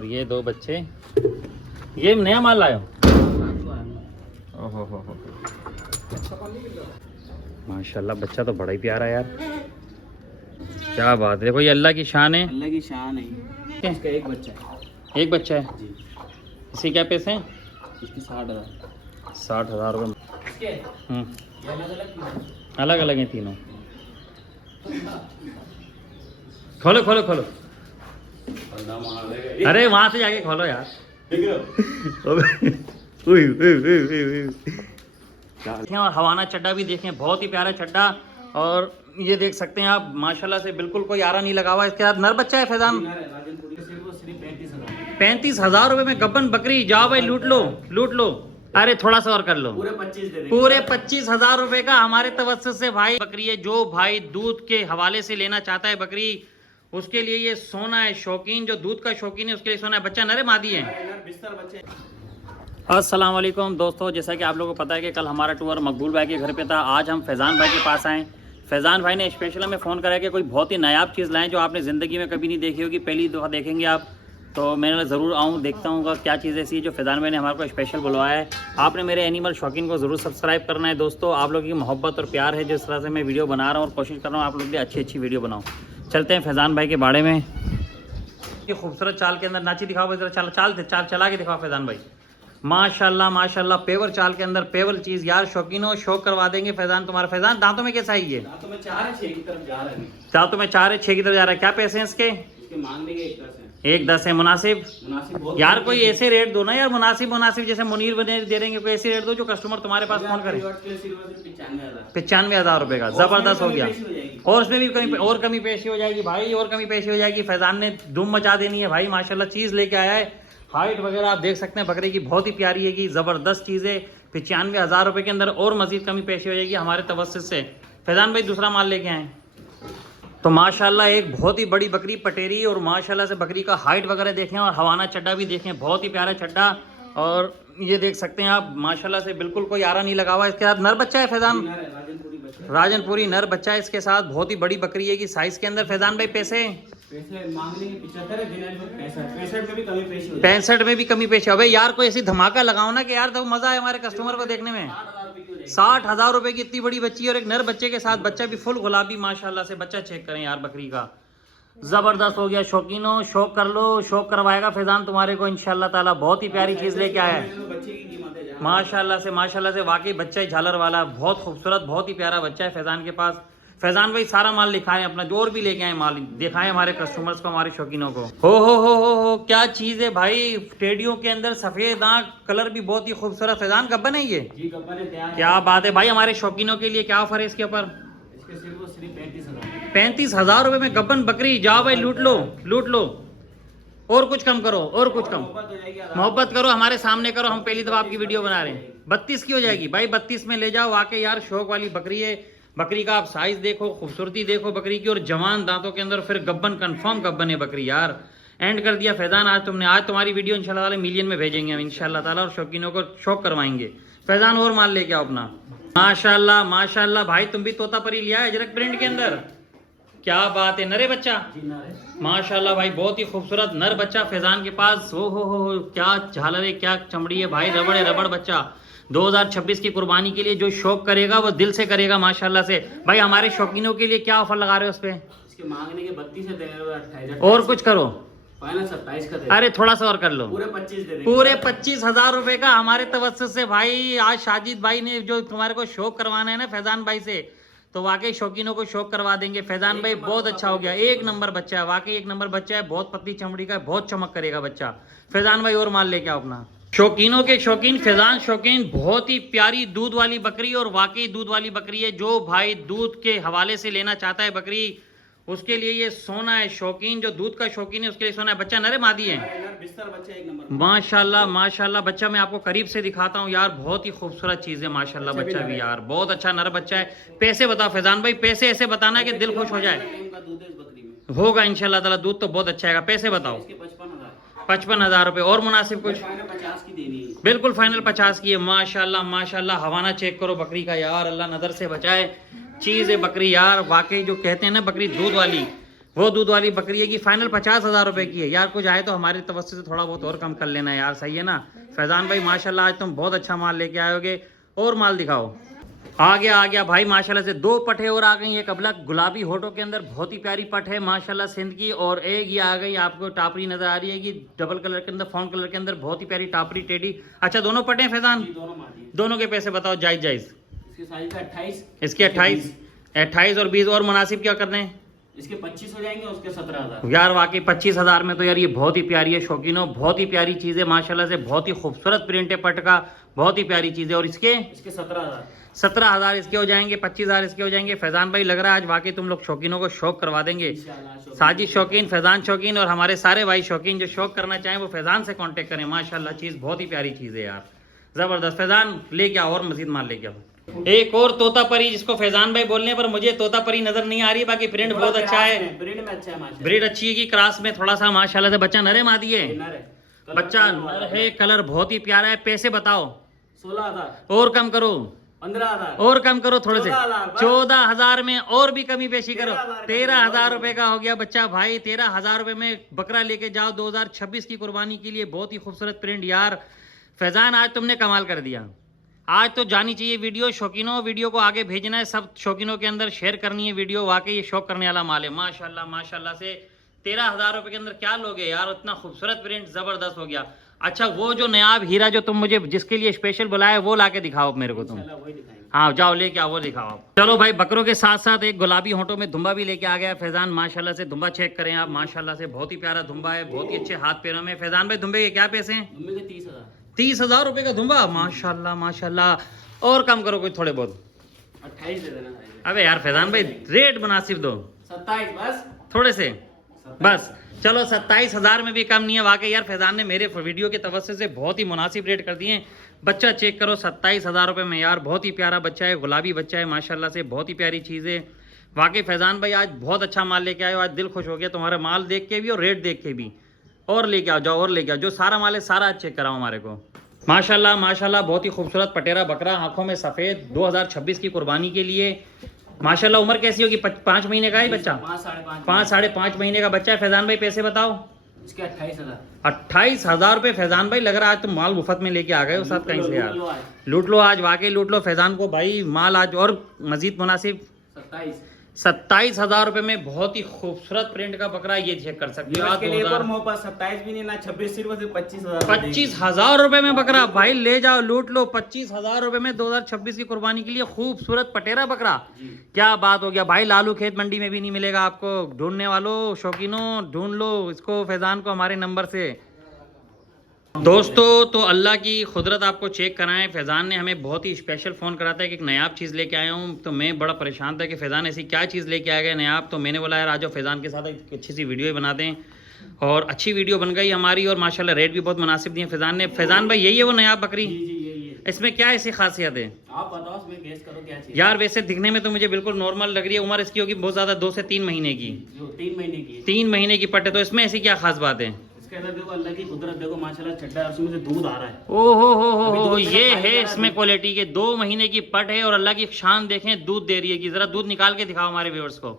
और ये 2 बच्चे। ये नया माल लाए हो? ओहो हो। माशाल्लाह बच्चा तो बड़ा ही प्यारा है यार, क्या बात है। देखो ये अल्लाह की शान है, अल्लाह की शान है। इसका एक बच्चा है। एक बच्चा है जी। इसी क्या पैसे हैं? इसकी 60,000। 60,000 रुपये। अलग अलग हैं तीनों। खोलो खोलो खोलो, अरे वहां से जाके खोलो यार। और हवाना चड्डा भी देखें, बहुत ही प्यारा चड्डा। और ये देख सकते हैं आप माशाल्लाह से बिल्कुल कोई आरा नहीं लगा हुआ। इसके साथ नर बच्चा है फैजान। 35,000 रुपये में गब्बन बकरी। जाओ भाई लूट लो लूट लो। अरे थोड़ा सा और कर लो, पूरे 25,000 रुपए का हमारे तवज्जुह से भाई बकरी है। जो भाई दूध के हवाले से लेना चाहता है बकरी, उसके लिए ये सोना है। शौकीन जो दूध का शौकीन है उसके लिए सोना है। बच्चा नरे मादी है। अस्सलाम वालेकुम दोस्तों, जैसा कि आप लोगों को पता है कि कल हमारा टूर मकबूल भाई के घर पे था। आज हम फैज़ान भाई के पास आए। फैज़ान भाई ने स्पेशल हमें फ़ोन करा कि कोई बहुत ही नायाब चीज़ लाएं जो आपने ज़िंदगी में कभी नहीं देखी होगी, पहली दफ़ा देखेंगे आप। तो मैंने ज़रूर आऊँ, देखता हूँ क्या चीज़ ऐसी है जो फैज़ान भाई ने हमारे को स्पेशल बुलवाया है। आपने मेरे एनिमल शौकीन को ज़रूर सब्सक्राइब करना है दोस्तों। आप लोगों की मोहब्बत और प्यार है जिस तरह से मैं वीडियो बना रहा हूँ, और कोशिश कर रहा हूँ आप लोग के लिए अच्छी वीडियो बनाऊँ। चलते हैं फैज़ान भाई के बारे में। ये खूबसूरत चाल के अंदर नाची दिखाओ, चाल चला के दिखाओ फैज़ान भाई। माशाल्लाह माशाल्लाह, पेवर चाल के अंदर पेवर चीज़ यार। शौकीनों शौक करवा देंगे फैज़ान तुम्हारा। फैज़ान दांतों में कैसा है ये? दांतों में 4 है, 6 की तरफ जा रहा है। दांतों में 4 है, 6 की तरफ जा रहा है। क्या पैसे हैं इसके? मांगने के 1 10 है। 1 10 है। मुनासिब यार, कोई ऐसे रेट दो ना यार, मुनासिब जैसे मुनीर बने दे देंगे। कोई ऐसे रेट दो जो कस्टमर तुम्हारे पास फोन करे। 95,000 रुपए का जबरदस्त हो गया। और उसमें भी कमी पेशी हो जाएगी भाई, और कमी पेशी हो जाएगी। फैज़ान ने धूम मचा देनी है भाई, माशाल्लाह चीज़ लेके आया है। हाइट वगैरह आप देख सकते हैं बकरे की, बहुत ही प्यारी है कि ज़बरदस्त चीज़ है। 95,000 रुपये के अंदर और मजीद कमी पेशी हो जाएगी हमारे तवज्जुह से। फैज़ान भाई दूसरा माल लेके आए तो माशाल्लाह एक बहुत ही बड़ी बकरी पटेरी, और माशाल्लाह से बकरी का हाइट वगैरह देखें और हवाना चड्डा भी देखें, बहुत ही प्यारा चड्डा। और ये देख सकते हैं आप माशाल्लाह से बिल्कुल कोई आरा नहीं लगा हुआ। इसके साथ नर बच्चा है फैज़ान, राजनपुरी नर बच्चा है इसके साथ। बहुत ही बड़ी बकरी है कि साइज़ के अंदर। फैज़ान भाई पैसे मांगने के 75 है, 65 में भी कमी पेशी हो 65 में भी कमी पेशी। अबे यार कोई ऐसी धमाका लगाओ ना कि यार तो मजा है हमारे कस्टमर को देखने में। 60,000 रुपए की इतनी बड़ी बच्ची और एक नर बच्चे के साथ, बच्चा भी फुल गुलाबी माशाल्लाह से। बच्चा चेक करें यार बकरी का, जबरदस्त हो गया। शौकीनों शौक कर लो, शौक करवाएगा फैज़ान तुम्हारे को इंशाल्लाह ताला। बहुत ही प्यारी चीज लेके आया है माशाल्लाह से। वाकई बच्चा ही झालर वाला, बहुत खूबसूरत, बहुत ही प्यारा बच्चा है फैज़ान के पास। फैज़ान भाई सारा माल लिखाएं अपना, जो और भी लेके आए माल दिखाएं हमारे कस्टमर्स को, हमारे शौकीनों को। हो क्या चीज है भाई। टेडियों के अंदर सफेद आंख, कलर भी बहुत ही खूबसूरत। फैज़ान गब्बन है ये? जी गब्बन है, तैयार। क्या बात है भाई। हमारे शौकीनों के लिए क्या ऑफर है इसके ऊपर? इसके सिर्फ 35,000। 35,000 रुपए में गब्बन बकरी। जाओ भाई लूट लो लूट लो, और कुछ कम करो, और कुछ कम मोहब्बत करो, हमारे सामने करो। हम पहली दफा आपकी वीडियो बना रहे हैं। 32 की हो जाएगी भाई, 32 में ले जाओ। वाकई यार शौक वाली बकरी है। बकरी का आप साइज देखो, खूबसूरती देखो बकरी की, और जवान दांतों के अंदर। फिर गब्बन कंफर्म गब्बन है बकरी यार। एंड कर दिया फैज़ान आज तुमने। आज तुम्हारी वीडियो इंशाल्लाह ताला मिलियन में भेजेंगे हम इंशाल्लाह ताला, और शौकीनों को शौक करवाएंगे। फैज़ान और माल लेके आओ अपना। माशाल्लाह माशाल्लाह भाई, तुम भी तोता परी लिया है अजरक प्रिंट के अंदर। क्या बात है। नरे बच्चा माशाल्लाह भाई, बहुत ही खूबसूरत नर बच्चा फैज़ान के पास। हो क्या झालर है, क्या चमड़ी है भाई। रबड़ है, रबड़ बच्चा। 2026 की कुर्बानी के लिए जो शौक करेगा वो दिल से करेगा माशाल्लाह से। भाई हमारे शौकीनों के लिए क्या ऑफर लगा रहे हो उस पे? इसके मांगने के 32 है, 28,000 और कुछ करो, फाइनल 27 का दे। अरे थोड़ा सा और कर लो, पूरे 25 दे। पूरे 25,000 रुपए का हमारे तवज्जुह से भाई। आज शाजिद भाई ने जो तुम्हारे को शौक करवाना है ना फैज़ान भाई से, तो वाकई शौकीनों को शौक करवा देंगे। फैज़ान भाई बहुत अच्छा हो गया, एक नंबर बच्चा है, वाकई एक नंबर बच्चा है। बहुत पतली चमड़ी का है, बहुत चमक करेगा बच्चा। फैज़ान भाई और माल लेके आओ अपना। शौकीनों के शौकीन फैज़ान शौकीन, बहुत ही प्यारी दूध वाली बकरी, और वाकई दूध वाली बकरी है। जो भाई दूध के हवाले से लेना चाहता है बकरी, उसके लिए ये सोना है। शौकीन जो दूध का शौकीन है उसके लिए सोना है। बच्चा नरे मादी है माशाल्लाह माशाल्लाह। बच्चा मैं आपको करीब से दिखाता हूँ यार, बहुत ही खूबसूरत चीज़ है माशाल्लाह। बच्चा भी यार बहुत अच्छा नर बच्चा है। पैसे बताओ फैज़ान भाई, पैसे ऐसे बताना है कि दिल खुश हो जाए। होगा इंशाल्लाह ताला, दूध तो बहुत अच्छा है। पैसे बताओ। 55,000 रुपये। और मुनासिब कुछ? 50 की देनी है। बिल्कुल फाइनल 50 की है। माशाल्लाह माशाल्लाह। हवाना चेक करो बकरी का यार, अल्लाह नज़र से बचाए। चीज़ है बकरी यार, वाकई जो कहते हैं ना बकरी दूध वाली, वो दूध वाली बकरी है कि फाइनल 50,000 रुपए की है यार। कुछ आए तो हमारी तवज्जो से थोड़ा बहुत और कम कर लेना यार, सही है ना। फैजान भाई माशाल्लाह आज तुम बहुत अच्छा माल लेके आयोगे। और माल दिखाओ। आ गया भाई माशाल्लाह से 2 पट्टे और आ गई। एक अबला गुलाबी होठों के अंदर बहुत ही प्यारी पट है माशाल्लाह सिंध की। और एक ये आ गई आपको टापरी नजर आ रही है कि डबल कलर के अंदर, फाउन कलर के अंदर बहुत ही प्यारी टापरी टेडी। अच्छा दोनों पट्टे हैं फैजान? दोनों के पैसे बताओ जायज जायज। इसके 28 और 20 और मुनासिब क्या करने हैं? इसके 25 हो जाएंगे, उसके 17,000 यार। वाकई 25,000 में तो यार ये बहुत ही प्यारी है शौकीनों, बहुत ही प्यारी चीज़ है माशाल्लाह से। बहुत ही खूबसूरत प्रिंट है पट का, बहुत ही प्यारी चीज़ है। और इसके 17,000 इसके हो जाएंगे, 25,000 इसके हो जाएंगे। फैजान भाई लग रहा है आज वाकई तुम लोग शौकीनों को शौक करवा देंगे। साजिद शौकीन, फैजान शौकीन और हमारे सारे भाई शौकीन जो शौक करना चाहें वो फैजान से कांटेक्ट करें। माशाल्लाह चीज़ बहुत ही प्यारी चीज़ है यार, ज़बरदस्त। फैजान लेके आओ और मजीद माल लेके आओ। एक और तोता परी जिसको फैजान भाई बोलने पर मुझे तोता परी नजर नहीं आ रही, बाकी प्रिंट बहुत अच्छा है, ब्रीड अच्छी है कि क्रास में थोड़ा सा माशाल्लाह से। बच्चा नरे मादी है, बच्चा नर है, कलर बहुत ही प्यारा है। पैसे बताओ? 16,000 और कम करो, 15,000 और कम करो थोड़े से, 14,000 में और भी कमी पेशी करो। 13,000 रुपए का हो गया बच्चा भाई। 13,000 रुपए में बकरा लेके जाओ 2026 की कुर्बानी के लिए। बहुत ही खूबसूरत प्रिंट यार। फैजान आज तुमने कमाल कर दिया। आज तो जानी चाहिए वीडियो। शौकीनों वीडियो को आगे भेजना है, सब शौकीनों के अंदर शेयर करनी है वीडियो। वाकई ये शौक करने वाला माल है माशाल्लाह माशाल्लाह से। 13,000 रुपए के अंदर क्या लोगे यार, इतना खूबसूरत प्रिंट ज़बरदस्त हो गया। अच्छा वो जो नयाब हीरा जो तुम मुझे जिसके लिए स्पेशल बुलाए वो ला के दिखाओ मेरे को तुम। हाँ जाओ लेके आओ, वो दिखाओ। चलो भाई बकरों के साथ साथ एक गुलाबी होंठों में दुम्बा भी लेके आ गया फैजान माशाल्लाह से। दुम्बा चेक करें आप माशाल्लाह से, बहुत ही प्यारा दुम्बा है, बहुत ही अच्छे हाथ पैरों में। फैजान भाई दुम्बे के क्या पैसे हैं? 30,000 रुपए का दुम्बा माशाल्लाह माशाल्लाह। और कम करो कोई थोड़े बहुत, 28 दे देना। अबे यार फैजान भाई रेट मुनासिब दो, 27 बस, थोड़े से बस। चलो 27,000 में भी कम नहीं है। वाकई यार फैजान ने मेरे वीडियो के तवज्जो से बहुत ही मुनासिब रेट कर दिए। बच्चा चेक करो 27,000 रुपये में यार, बहुत ही प्यारा बच्चा है, गुलाबी बच्चा है माशाल्लाह से, बहुत ही प्यारी चीज़ है। वाकई फैजान भाई आज बहुत अच्छा माल लेके आए हो, आज दिल खुश हो गया तुम्हारा माल देख के भी और रेट देख के भी। और लेके आओ, जाओ और लेके आओ, जो सारा माल है सारा आज चेक कराओ हमारे को। माशाल्लाह माशाल्लाह बहुत ही खूबसूरत पटेरा बकरा, आंखों में सफ़ेद, 2026 की कुर्बानी के लिए माशाल्लाह। उम्र कैसी होगी? 5 महीने का है बच्चा, 5 साढ़े 5 महीने का बच्चा है। फैजान भाई पैसे बताओ? इसके 28,000। 28,000 रुपये फैजान भाई। लग रहा है आज तुम माल मुफ्त में लेके आ गए हो साथ कहीं से यार। लूट लो आज, वाकई लूट लो फैजान को भाई। माल आज और मजीद मुनासिब 27,000 रुपये में बहुत ही खूबसूरत प्रिंट का बकरा, ये चेक कर सकते हो आप। 27 भी नहीं ना 26, सिर्फ 25,000। 25,000 रुपये में बकरा भाई ले जाओ लूट लो। 25,000 रुपये में 2026 की कुर्बानी के लिए खूबसूरत पटेरा बकरा, क्या बात हो गया भाई। लालू खेत मंडी में भी नहीं मिलेगा आपको, ढूंढने वालों शौकीनों ढूंढ लो इसको, फैजान को हमारे नंबर से। दोस्तों तो अल्लाह की कुदरत आपको चेक कराएं। फैज़ान ने हमें बहुत ही स्पेशल फ़ोन करा था कि एक नयाब चीज़ लेके आया हूँ, तो मैं बड़ा परेशान था कि फैज़ान ऐसी क्या चीज़ लेके आ गए नयाब। तो मैंने बोला यार आज फैज़ान के साथ एक अच्छी सी वीडियो बना दें, और अच्छी वीडियो बन गई हमारी, और माशाल्लाह रेट भी बहुत मुनासिब दिए फैज़ान ने। फैज़ान भाई यही है वो नयाब बकरी? इसमें क्या ऐसी खासियत है आप बताओ, इसमें गेस करो क्या चीज़। यार वैसे दिखने में तो मुझे बिल्कुल नॉर्मल लग रही है, उम्र इसकी होगी बहुत ज़्यादा, 2 से 3 महीने की। 3 महीने की, 3 महीने की पट है, तो इसमें ऐसी क्या खास बात है? इसके अंदर देखो अल्लाह की कुदरत देखो माशाल्लाह, चड्डा है उसमें से दूध आ रहा है। ओहो हो ये है इसमें क्वालिटी के। 2 महीने की पट है और अल्लाह की शान देखें, दूध दे रही है कि जरा दूध निकाल के दिखाओ हमारे व्यूअर्स को।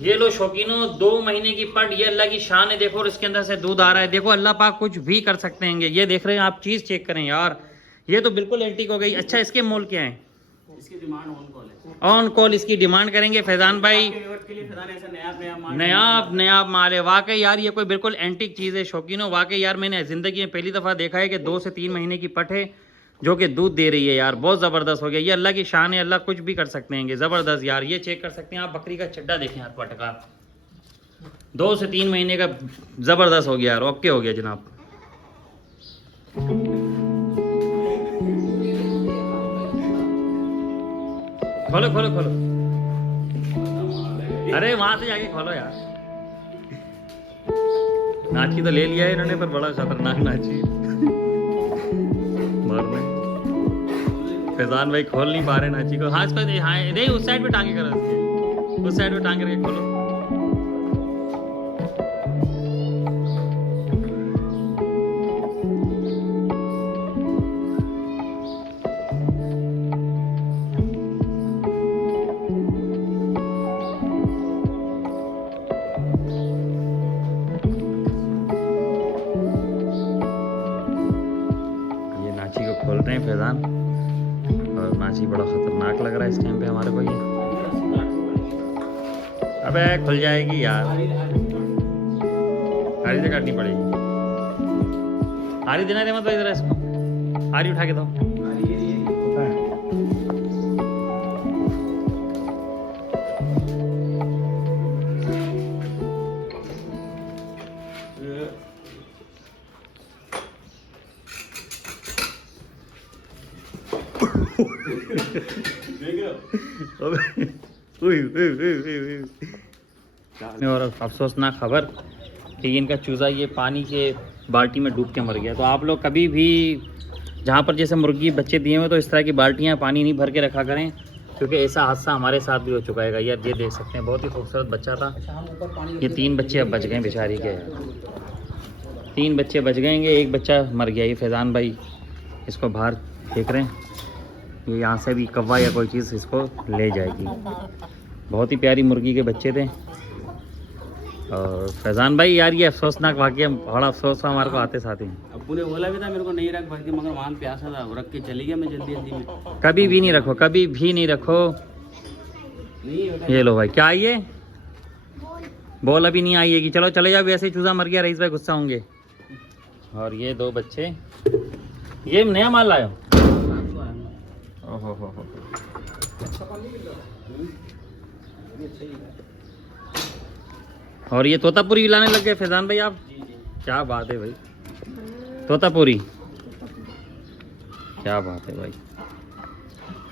ये लो शौकीनों, 2 महीने की पट, ये अल्लाह की शान है देखो, और इसके अंदर से दूध आ रहा है। देखो अल्लाह पाक कुछ भी कर सकते हैं। ये देख रहे हैं आप, चीज चेक करें यार, ये तो बिल्कुल एंटीक हो गई। अच्छा इसके मोल क्या है? इसकी डिमांड ऑन कॉल है, ऑन कॉल इसकी डिमांड करेंगे फैज़ान भाई। नयाब माल है वाकई यार, ये कोई बिल्कुल एंटीक चीज़ है शौकीनों। वाकई यार मैंने ज़िंदगी में पहली दफ़ा देखा है कि 2 से 3 महीने की पट है जो कि दूध दे रही है यार, बहुत ज़बरदस्त हो गया। ये अल्लाह की शान है, अल्लाह कुछ भी कर सकते हैं, ज़बरदस्त यार। ये चेक कर सकते हैं आप, बकरी का चड्डा देखें यार, पट का 2 से 3 महीने का, ज़बरदस्त हो गया यार, ओके हो गया जनाब। खोलो खोलो खोलो, अरे वहां से जाके खोलो यार। नाची तो ले लिया है इन्होंने, पर बड़ा खतरनाक नाची मारने। फैज़ान भाई खोल नहीं पा रहे नाची को। हाँ इसको, हाँ नहीं उस साइड पे टांगे करो, इसके उस साइड पे टांग करके खोलो। हैं फैजान, और नाची बड़ा खतरनाक लग रहा है इस टाइम पे हमारे को ये। अबे खुल जाएगी यार, आरी से काटनी पड़ेगी। आरी देना रे मत इधर इसको, आरी उठा के दो। और अफसोसनाक खबर कि इनका चूज़ा ये पानी के बाल्टी में डूब के मर गया। तो आप लोग कभी भी जहाँ पर जैसे मुर्गी बच्चे दिए हुए तो इस तरह की बाल्टियाँ पानी नहीं भर के रखा करें, क्योंकि ऐसा हादसा हमारे साथ भी हो चुका है यार। ये देख सकते हैं बहुत ही खूबसूरत बच्चा था। ये 3 बच्चे अब बच गए बेचारी के, 3 बच्चे बच गएंगे, एक बच्चा मर गया। ये फैजान भाई इसको बाहर फेंक रहे हैं, ये यहाँ से भी कौवा या कोई चीज़ इसको ले जाएगी। बहुत ही प्यारी मुर्गी के बच्चे थे। और फैजान भाई यार ये अफसोसनाक वाक़या, बड़ा अफसोस था हमारे को आते साथ ही। अब्बू ने बोला भी था मेरे को नहीं रख भर के, मगर वहाँ प्यासा था, रख के चली गया मैं जल्दी जल्दी में। कभी भी नहीं रखो, कभी भी नहीं रखो। ये लो भाई, क्या ये बॉल अभी नहीं आई है कि चलो चले जाओ, वैसे ही चूज़ा मर गया, रईस भाई गुस्सा होंगे। और ये 2 बच्चे, ये नया माल लायो। ओहो हो। और ये तोतापुरी लाने लग गए फैजान भाई आप? क्या बात है भाई, तोतापुरी, क्या बात है भाई।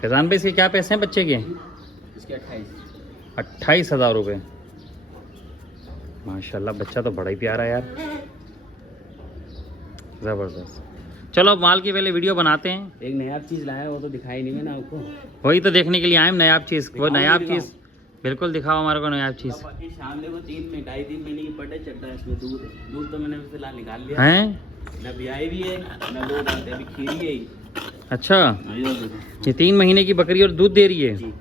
फैजान भाई इसके क्या पैसे हैं बच्चे के? इसके 28,000 रुपये। माशाल्लाह बच्चा तो बड़ा ही प्यारा है यार, ज़बरदस्त। चलो अब माल की पहले वीडियो बनाते हैं। एक नायाब चीज़ लाया, वो तो दिखाई नहीं मैंने आपको। वही तो देखने के लिए आए हम, नायाब चीज़। वो नायाब चीज़ बिल्कुल दिखाओ हमारे को, नायाब चीज़। शाम देखो 2.5-3 महीने की पटे चढ़ता है इसमें दूध है। दूध तो मैंने फिलहाल निकाल लिया हैं? ना, ब्याई भी है ना, दूध आते अभी खीरी है ही। अच्छा, ये देखो ये 3 महीने की बकरी और दूध दे रही है। जी,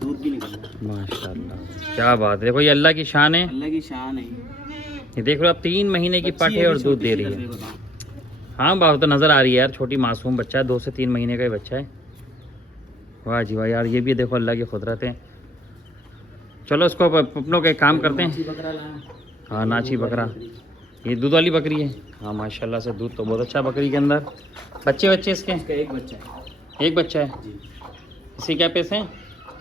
दूध भी निकल रहा है। माशाल्लाह क्या बात है। देखो ये अल्लाह की शान है, अल्लाह की शान है। ये देख रहे हो आप, 3 महीने की बच्ची पट है और दूध छोटी दे सी रही कर है। देखो। हाँ बात तो नज़र आ रही है यार, छोटी मासूम बच्चा है, 2 से 3 महीने का ही बच्चा है। वाह जी वाह यार, ये भी देखो अल्लाह की कुदरत है। चलो इसको अपनों का एक काम करते हैं। बकरा लाया। हाँ नाची बकरा, ये दूध वाली बकरी है। हाँ माशाल्लाह से दूध तो बहुत अच्छा है बकरी के अंदर। बच्चे इसके? इसका एक बच्चा है। एक बच्चा है जी। इसके क्या पैसे हैं?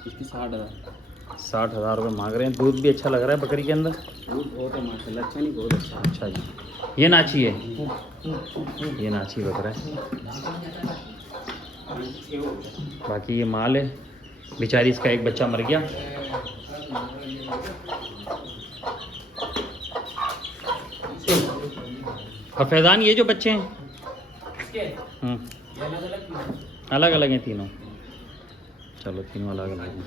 इसकी 60,000। 60,000 रुपये मांग रहे हैं। दूध भी अच्छा लग रहा है बकरी के अंदर। दूध बहुत है माशाल्लाह, अच्छा नहीं बहुत अच्छा। अच्छा जी, ये नाची है, ये नाची बकरा है। बाकी ये माल है। बेचारी इसका एक बच्चा मर गया। और फैजान ये जो बच्चे हैं अलग अलग हैं तीनों। चलो तीनों अलग अलग हैं।